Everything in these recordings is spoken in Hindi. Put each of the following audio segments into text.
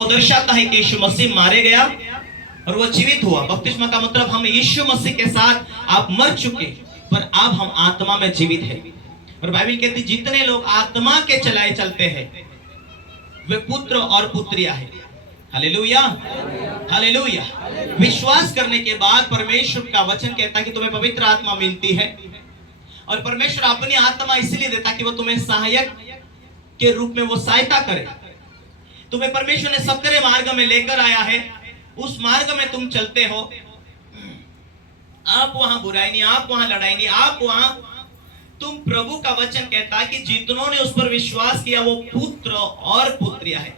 वो दर्शाता है कि यीशु मसीह मारे गया और वो जीवित हुआ। बपतिस्मा का मतलब हम यीशु मसीह के साथ आप मर चुके पर अब हम आत्मा में जीवित हैं। और बाइबल कहती जितने लोग आत्मा के चलाए चलते हैं वे पुत्र और पुत्रियां हैं। Hallelujah, hallelujah. विश्वास करने के बाद परमेश्वर का वचन कहता है कि तुम्हें पवित्र आत्मा मिलती है और परमेश्वर अपनी आत्मा इसलिए देता कि वो तुम्हें सहायक के रूप में वो सहायता करे। तुम्हें परमेश्वर ने सबकरे मार्ग में लेकर आया है, उस मार्ग में तुम चलते हो। आप वहां बुराई नहीं, आप वहां लड़ाई नहीं, आप वहां तुम प्रभु का वचन कहता है कि जितनों ने उस पर विश्वास किया वो पुत्र और पुत्रियां है।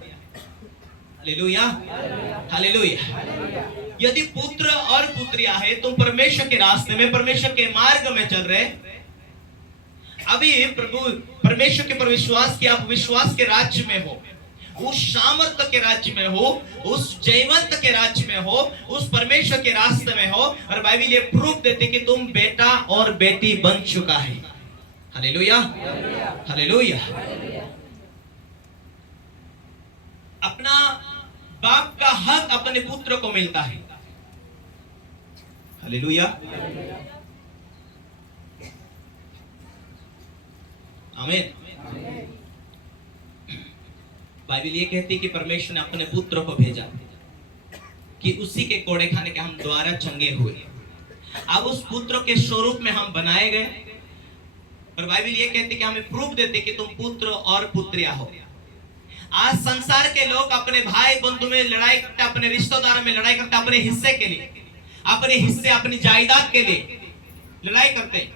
Hallelujah, hallelujah. यदि पुत्र और पुत्रियां है तुम परमेश्वर के रास्ते में, परमेश्वर के मार्ग में चल रहे। अभी प्रभु परमेश्वर के पर विश्वास किया, आप विश्वास के राज्य में हो, उस सामर्थ्य के राज्य में हो, उस जयवंत के राज्य में हो, उस परमेश्वर के रास्ते में हो। और बाइबल ये प्रूफ देती कि तुम बेटा और बेटी बन चुका है। Hallelujah, hallelujah. अपना बाप का हक अपने पुत्र को मिलता है। हालेलुया, आमीन। बाइबल ये कहती है कि परमेश्वर ने अपने पुत्र को भेजा कि उसी के कोड़े खाने के हम द्वारा चंगे हुए। अब उस पुत्र के स्वरूप में हम बनाए गए। और बाइबल ये कहती है कि हमें प्रूफ देती कि तुम पुत्र और पुत्रियां हो। आज संसार के लोग अपने भाई बंधु में लड़ाई करते, अपने रिश्तेदारों में लड़ाई करते, अपने हिस्से के लिए, अपने हिस्से अपनी जायदाद के लिए लड़ाई करते।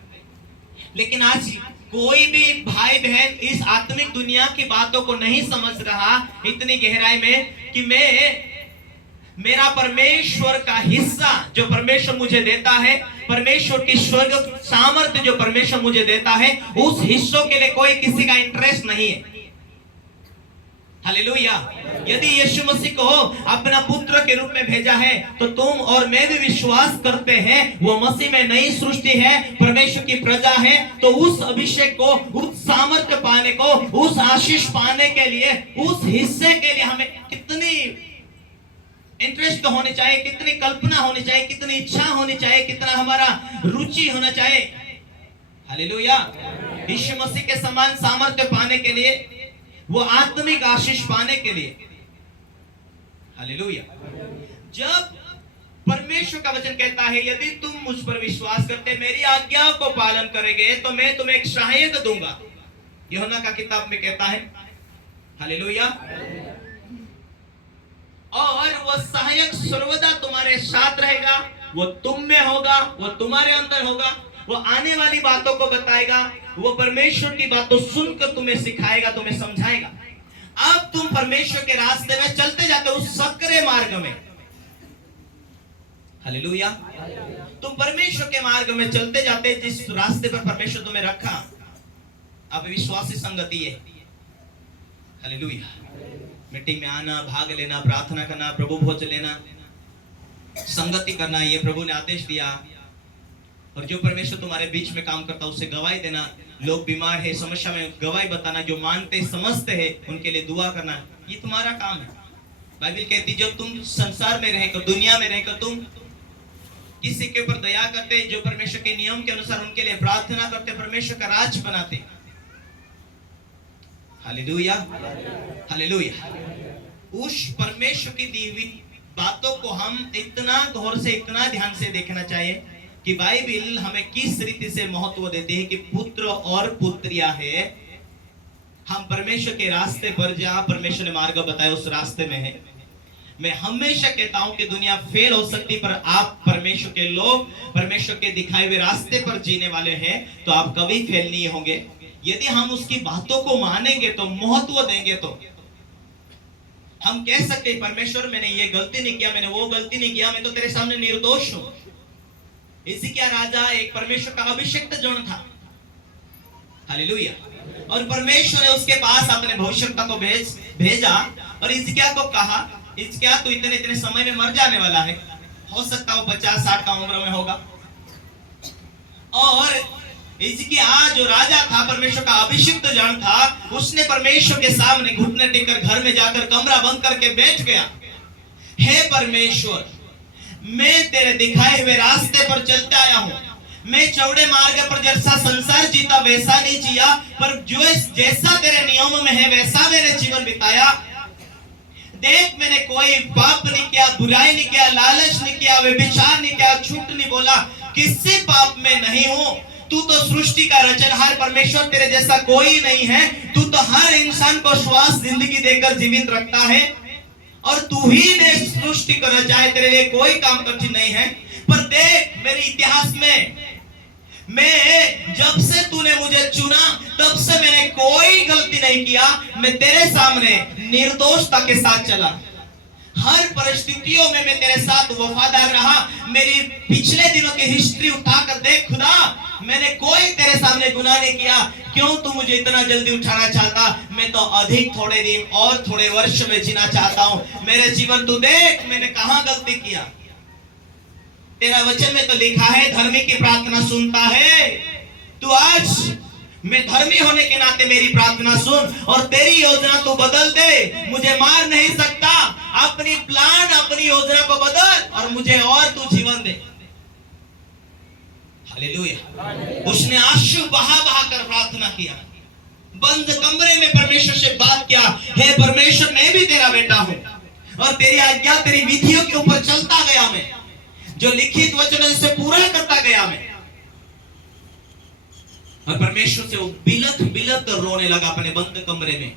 लेकिन आज कोई भी भाई बहन इस आत्मिक दुनिया की बातों को नहीं समझ रहा इतनी गहराई में कि मेरा परमेश्वर का हिस्सा जो परमेश्वर मुझे देता है, परमेश्वर की स्वर्ग सामर्थ्य जो परमेश्वर मुझे देता है, उस हिस्सों के लिए कोई किसी का इंटरेस्ट नहीं है। हालेलुया। यदि यीशु मसीह को अपना पुत्र के रूप में भेजा है तो तुम और मैं भी विश्वास करते हैं वो मसीह में नई सृष्टि है, परमेश्वर की प्रजा है। तो उस अभिषेक को, उस सामर्थ्य पाने को, उस आशीष पाने के लिए, उस हिस्से के लिए हमें कितनी इंटरेस्ट होनी चाहिए, कितनी कल्पना होनी चाहिए, कितनी इच्छा होनी चाहिए, कितना हमारा रुचि होना चाहिए। हालेलुया। यीशु मसीह के समान सामर्थ्य पाने के लिए, वो आत्मिक आशीष पाने के लिए। हालेलुया। जब परमेश्वर का वचन कहता है यदि तुम मुझ पर विश्वास करते, मेरी आज्ञाओं को पालन करेंगे तो मैं तुम्हें एक सहायक दूंगा। यूहन्ना का किताब में कहता है। हालेलुया। और वो सहायक सर्वदा तुम्हारे साथ रहेगा, वो तुम में होगा, वो तुम्हारे अंदर होगा, वो आने वाली बातों को बताएगा, वो परमेश्वर की बातों सुनकर तुम्हें सिखाएगा, तुम्हें समझाएगा। अब तुम परमेश्वर के रास्ते में चलते जाते हो, उस सकरे मार्ग में। हालेलुया। तुम परमेश्वर के मार्ग में चलते जाते जिस रास्ते पर परमेश्वर तुम्हें रखा। अब विश्वासी संगति है। हालेलुया। मीटिंग में आना, भाग लेना, प्रार्थना करना, प्रभु भोज लेना, संगति करना, ये प्रभु ने आदेश दिया। और जो परमेश्वर तुम्हारे बीच में काम करता है उसे गवाही देना। लोग बीमार है, समस्या में गवाही बताना, जो मानते समझते हैं उनके लिए दुआ करना, ये तुम्हारा काम है। बाइबल कहती जो तुम संसार में रहकर, दुनिया में रहकर तुम किसी के ऊपर दया करते, जो परमेश्वर के नियम के अनुसार उनके लिए प्रार्थना करते, परमेश्वर का राज बनाते। Hallelujah, hallelujah. उस परमेश्वर की दी हुई बातों को हम इतना गौर से, इतना ध्यान से देखना चाहिए कि बाइबल हमें किस रीति से महत्व देती है कि पुत्र और पुत्रियां है। हम परमेश्वर के रास्ते पर, जहां परमेश्वर ने मार्ग बताया उस रास्ते में है। मैं हमेशा कहता हूं कि दुनिया फेल हो सकती पर आप परमेश्वर के लोग, परमेश्वर के दिखाए हुए रास्ते पर जीने वाले हैं तो आप कभी फेल नहीं होंगे। यदि हम उसकी बातों को मानेंगे तो, महत्व देंगे तो हम कह सकते परमेश्वर मैंने ये गलती नहीं किया, मैंने वो गलती नहीं किया, मैं तो तेरे सामने निर्दोष हूं। हिजकिय्याह राजा एक परमेश्वर का अभिषिक्त जन था। हालेलुया। और परमेश्वर ने उसके पास अपने भविष्यवक्ता को भेजा और हिजकिय्याह को कहा, हिजकिय्याह तू इतने समय में मर जाने वाला है। हो सकता वो 50-60 का उम्र में होगा। और हिजकिय्याह जो राजा था, परमेश्वर का अभिषिक्त जन था, उसने परमेश्वर के सामने घुटने टेककर घर में जाकर कमरा बंद करके बैठ गया। हे परमेश्वर, मैं तेरे दिखाए हुए रास्ते पर चलता आया हूं। मैं चौड़े मार्ग पर जैसा संसार जीता वैसा नहीं जिया, पर जो जैसा तेरे नियम में है वैसा मैंने जीवन बिताया। देख, मैंने कोई पाप नहीं किया, बुराई नहीं किया, लालच नहीं किया, व्यभिचार नहीं किया, झूठ नहीं बोला, किसी पाप में नहीं हूं। तू तो सृष्टि का रचनहार परमेश्वर, तेरे जैसा कोई नहीं है। तू तो हर इंसान को श्वास जिंदगी देकर जीवित रखता है, और तू ही ने सृष्टि को रचा है। तेरे लिए कोई काम कठिन नहीं है। पर देख, मेरे इतिहास में मैं जब से तूने मुझे चुना तब से मैंने कोई गलती नहीं किया। मैं तेरे सामने निर्दोषता के साथ चला, हर परिस्थितियों में मैं तेरे साथ वफादार रहा। मेरी पिछले दिनों की हिस्ट्री उठाकर देख खुदा, मैंने कोई तेरे सामने गुनाह नहीं किया। क्यों तू मुझे इतना जल्दी उठाना चाहता? मैं तो अधिक थोड़े दिन और थोड़े वर्ष में जीना चाहता हूं। मेरे जीवन तू देख, मैंने कहां गलती किया। तेरा वचन में तो लिखा है, धर्मी की प्रार्थना सुनता है। तू आज मैं धर्मी होने के नाते मेरी प्रार्थना सुन, और तेरी योजना तू बदल दे। मुझे मार नहीं सकता, अपनी प्लान, अपनी योजना को बदल और मुझे और तू जीवन दे। हालेलुया। उसने आंसू बहा बहा कर प्रार्थना किया, बंद कमरे में परमेश्वर से बात किया। हे परमेश्वर, मैं भी तेरा बेटा हूं, और तेरी आज्ञा, तेरी विधियों के ऊपर चलता गया। मैं जो लिखित वचन से पूरा करता गया मैं। और परमेश्वर से वो बिलख बिलख कर रोने लगा अपने बंद कमरे में,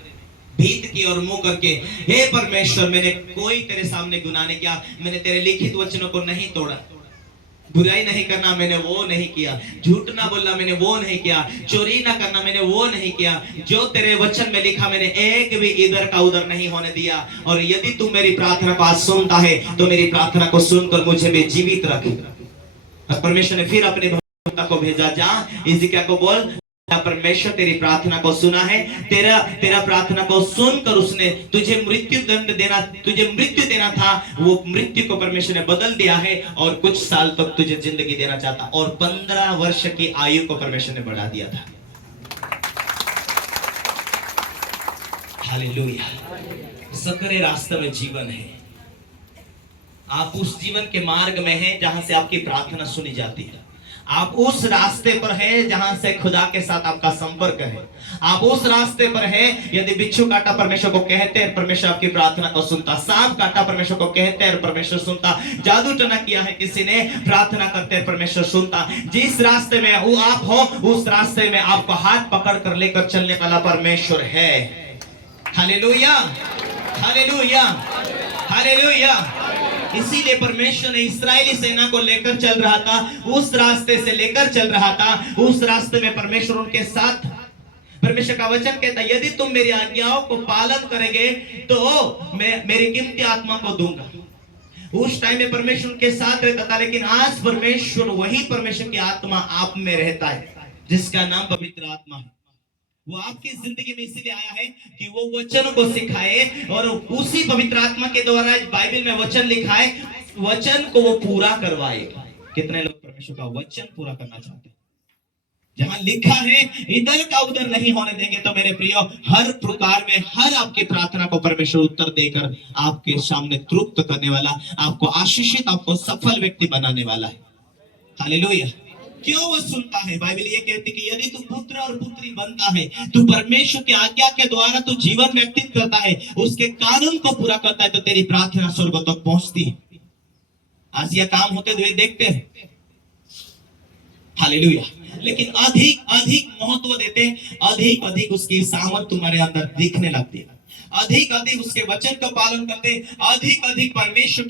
भीत की और मुंह करके, हे परमेश्वर, मैंने कोई तेरे सामने गुनाह नहीं किया। मैंने तेरे लिखित वचनों को नहीं तोड़ा, बुराई नहीं करना मैंने वो नहीं किया, झूठ ना बोलना मैंने वो नहीं किया, चोरी ना करना मैंने वो नहीं किया। जो तेरे वचन में लिखा मैंने एक भी इधर का उधर नहीं होने दिया। और यदि तू मेरी प्रार्थना को आज सुनता है तो मेरी प्रार्थना को सुनकर मुझे भी जीवित रख। और परमेश्वर ने फिर अपने भक्त को भेजा, जा हिजकिय्याह को बोल, परमेश्वर तेरी प्रार्थना को सुना है। तेरा प्रार्थना को सुनकर उसने तुझे मृत्यु दंड देना, तुझे मृत्यु देना था, वो मृत्यु को परमेश्वर ने बदल दिया है, और कुछ साल तक तुझे जिंदगी देना चाहता, और 15 वर्ष की आयु को परमेश्वर ने बढ़ा दिया था। हालेलुया। सकरे रास्ते में जीवन है। आप उस जीवन के मार्ग में हैं जहां से आपकी प्रार्थना सुनी जाती है। आप उस रास्ते पर हैं जहां से खुदा के साथ आपका संपर्क है। आप उस रास्ते पर हैं, यदि बिच्छू काटा परमेश्वर को कहते हैं, परमेश्वर आपकी प्रार्थना को सुनता। सांप काटा परमेश्वर को कहते हैं, परमेश्वर सुनता। जादू टना किया है किसी ने, प्रार्थना करते हैं, परमेश्वर सुनता। जिस रास्ते में वो आप हो, उस रास्ते में आपको हाथ पकड़ कर लेकर चलने वाला परमेश्वर है। Hallelujah, hallelujah, hallelujah. इसीलिए परमेश्वर ने इस्राएली सेना को लेकर चल रहा था, उस रास्ते से लेकर चल रहा था। उस रास्ते में परमेश्वर उनके साथ था। परमेश्वर का वचन कहता है, यदि तुम मेरी आज्ञाओं को पालन करेंगे तो मैं मेरी कीमती आत्मा को दूंगा। उस टाइम में परमेश्वर उनके साथ रहता था, लेकिन आज परमेश्वर, वही परमेश्वर की आत्मा आप में रहता है, जिसका नाम पवित्र आत्मा है। वो आपकी जिंदगी में इसीलिए आया है कि वो वचन को सिखाए, और उसी पवित्र आत्मा के द्वारा बाइबल में वचन लिखा है, वचन को वो पूरा करवाए। कितने लोग परमेश्वर का वचन पूरा करना चाहते हैं? जहां लिखा है इधर का उधर नहीं होने देंगे। तो मेरे प्रियो, हर प्रकार में हर आपकी प्रार्थना को परमेश्वर उत्तर देकर आपके सामने तृप्त करने वाला, आपको आशीषित, आपको सफल व्यक्ति बनाने वाला है। हालेलुया। क्यों वो सुनता है? बाइबल ये कहती है कि यदि तू पुत्र और पुत्री बनता है, तू परमेश्वर की आज्ञा के द्वारा तू जीवन व्यतीत करता है, उसके कानून को पूरा करता है, तो तेरी प्रार्थना स्वर्ग तक पहुंचती है। आज यह काम होते हुए देखते हैं। हालेलुया। लेकिन अधिक अधिक महत्व देते, अधिक अधिक उसकी सामर्थ तुम्हारे अंदर दिखने लगती है, अधिक अधिक उसके वचन का पालन करते, अधिक अधिक परमेश्वर